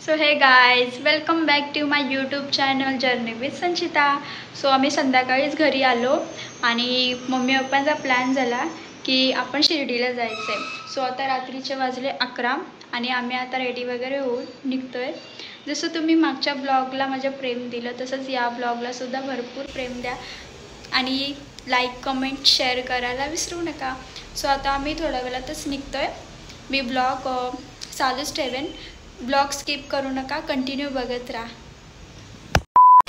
So hey guys, welcome back to my YouTube channel journey with Sanchita. So आम्ही संध्याकाळीच घरी आलो आणि मम्मी पप्पांचा प्लॅन झाला की आपण शिर्डीला जायचं आहे। सो आता रात्रीचे वाजले 11 आणि आम्ही आता रेडी वगैरे होऊन निघतोय। जसं तुम्ही मागच्या ब्लॉगला माझं प्रेम दिलं तसंच या ब्लॉगला सुद्धा भरपूर प्रेम द्या आणि लाईक कमेंट शेअर करायला विसरू नका। सो आता आम्ही थोड्या वेळातच निघतोय। मी ब्लॉग चालूच ठेवेन, ब्लॉग स्किप करू नका, कंटिन्यू बघत राहा।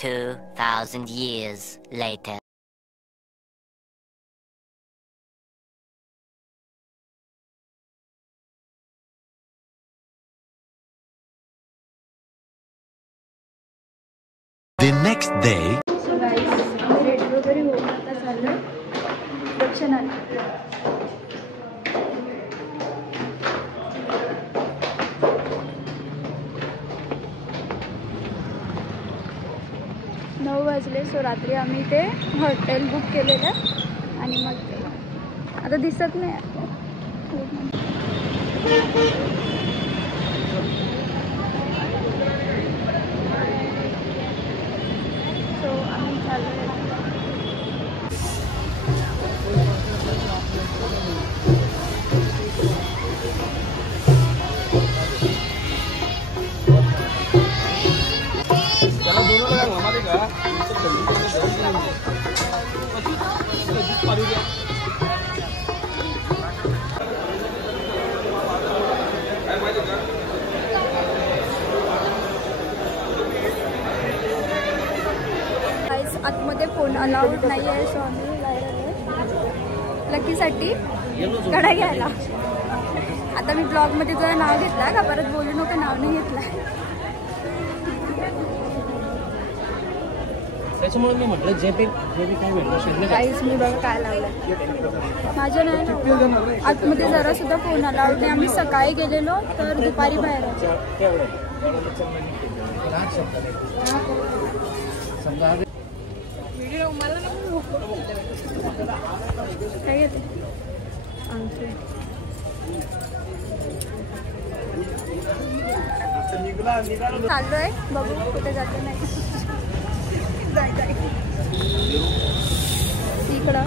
2000 years later. The next day. So guys, आम्ही रेडी वगैरे होऊन आता चाललोय दर्शनाला। 9 वाजले। सो रात्री आम्ही ते हॉटेल बुक केलेलं आणि मग आता दिसत नाही। सो आम्ही चाललोय। आतमध्ये फोन अलाउड नाही आहे। सो आम्ही लकीसाठी कडा घ्यायला। आता मी ब्लॉगमध्ये तुझं नाव घेतला का, परत बोलू नको नाव नाही घेतलं त्याच्यामुळे मी म्हटलं जे बी काय भेटलं काहीच मी बघा काय लावलं माझ्या नाही। आतमध्ये जरा सुद्धा फोन अलाउड नाही। आम्ही सकाळी गेलेलो तर दुपारी बाहेर काय येते चाललोय, बघू कुठे जाते नाही। इकडं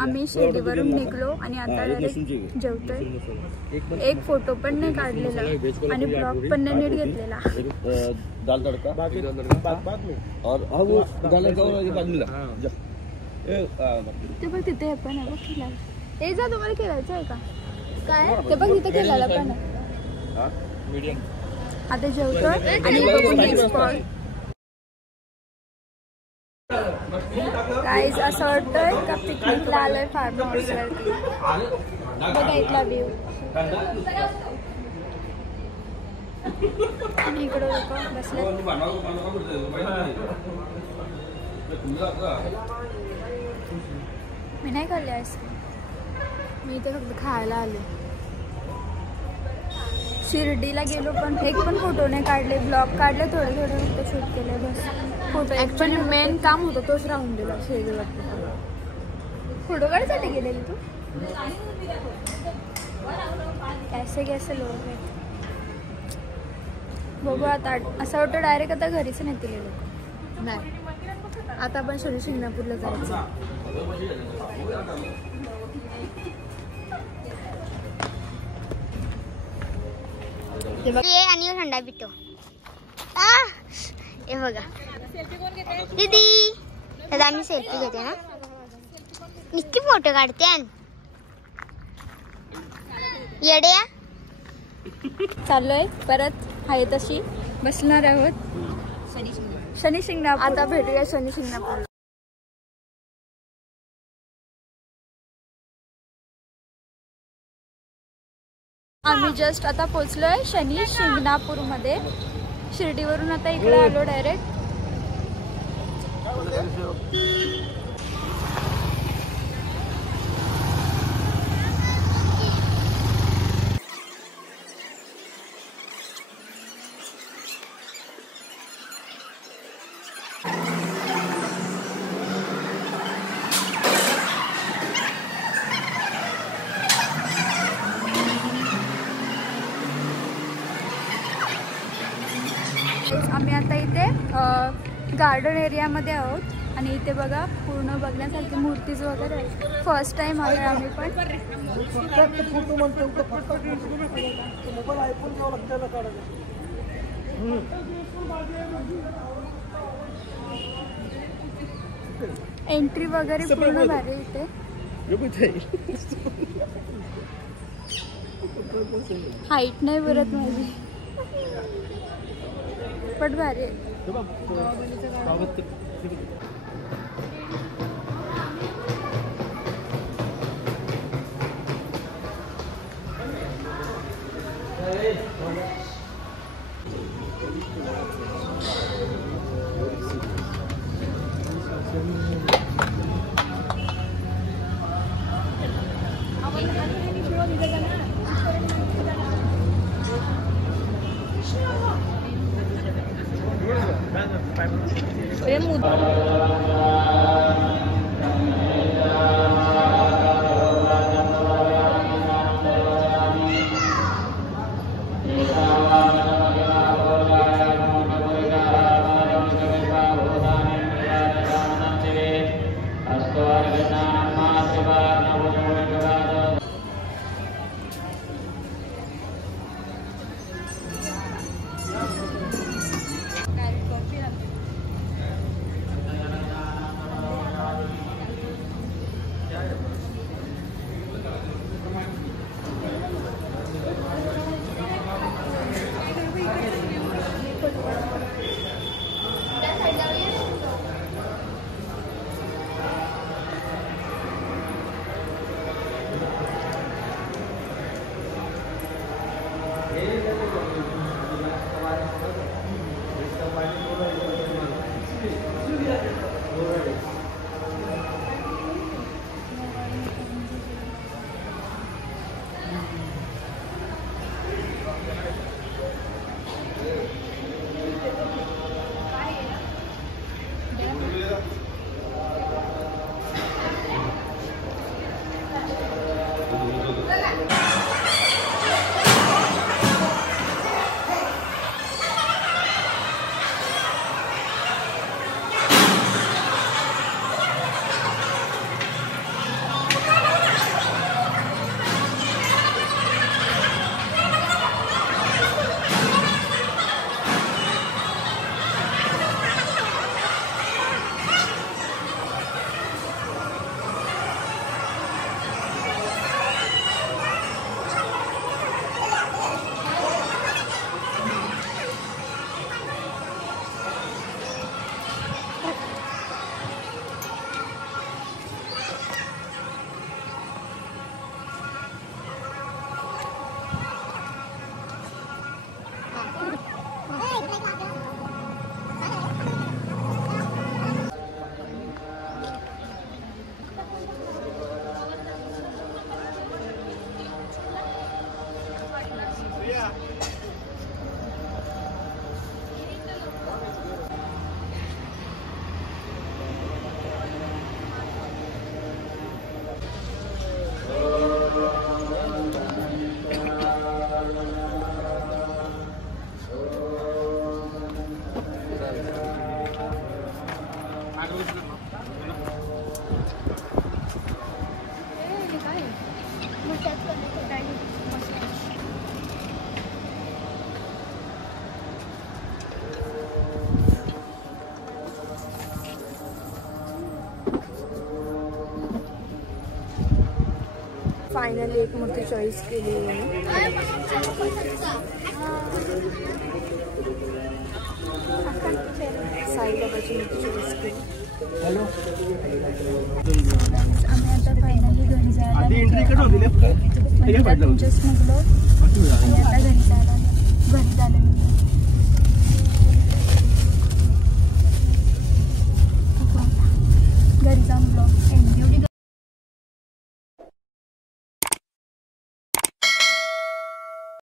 आम्ही शिर्डीवरून निघलो आणि आता जेवतोय। एक फोटो पण नाही काढलेला आणि ब्लॉग पण नाही नीट घेतलेला। दाल तड़का और हाँ वो दाल तड़का बाद मिला ते बघ तिथे पण आहे बघ खिलायला। हे जा तुम्हाला खेळायचं आहे का काय? ते बघ तिथे खेळायला पण आहे। मीडियम आता जेवतोय आणि बघू नेक्स्ट स्पॉट। गाईज असं वाटतंय का पिकनिकला आलोय फार्म हाऊसवरती। बघा इथला व्ह्यू आणि इकडे लोक बसले। मी नाही खाल्ली आईस्क्रीम, मी इथे फक्त खायला आले। शिर्डीला गेलो पण एक पण फोटो नाही काढले, ब्लॉग काढले थोडे थोडे फक्त शूट केले बस। फोटो ॲक्च्युअली मेन काम होतं तोच राहून गेला शिर्डीला। फोटो काढायसाठी गेलेली तू? कैसे कैसे लोक आहेत बघू। आता असं वाटतं डायरेक्ट आता घरीच नेतील लोक। नाही, आता आपण शनी शिंगणापूरला जायचं। आणि थंडा पितो। हे बघा दीदी, दादा आम्ही सेल्फी घेते ना, निस्ती फोटो काढते येड्या। चाललोय परत आहे तशी बसणार आहोत शनी शिंगणापूर। आता भेटूया शनी शिंगणापूर। आम्ही जस्ट आता पोहोचलोय शनी शिंगणापूरमध्ये। शिर्डीवरून आता इकडे आलो डायरेक्ट। आम्ही आता इथे गार्डन एरियामध्ये आहोत आणि इथे बघा पूर्ण बघण्यासारखी मूर्तीज वगैरे आहे. फर्स्ट टाइम आलो आम्ही पण. एंट्री वगैरे पूर्ण भारी इथे. हाईट नाही भरत माझी पण भारी आहे. फायनली एक मूर्ती चॉईस केली आहे. साईबाबाची मूर्ती चॉईस केली. आम्ही आता फायनली घरी जायला जस्ट निघलो आणि आता घरी जायला घरी जाऊन ब्लॉग एंड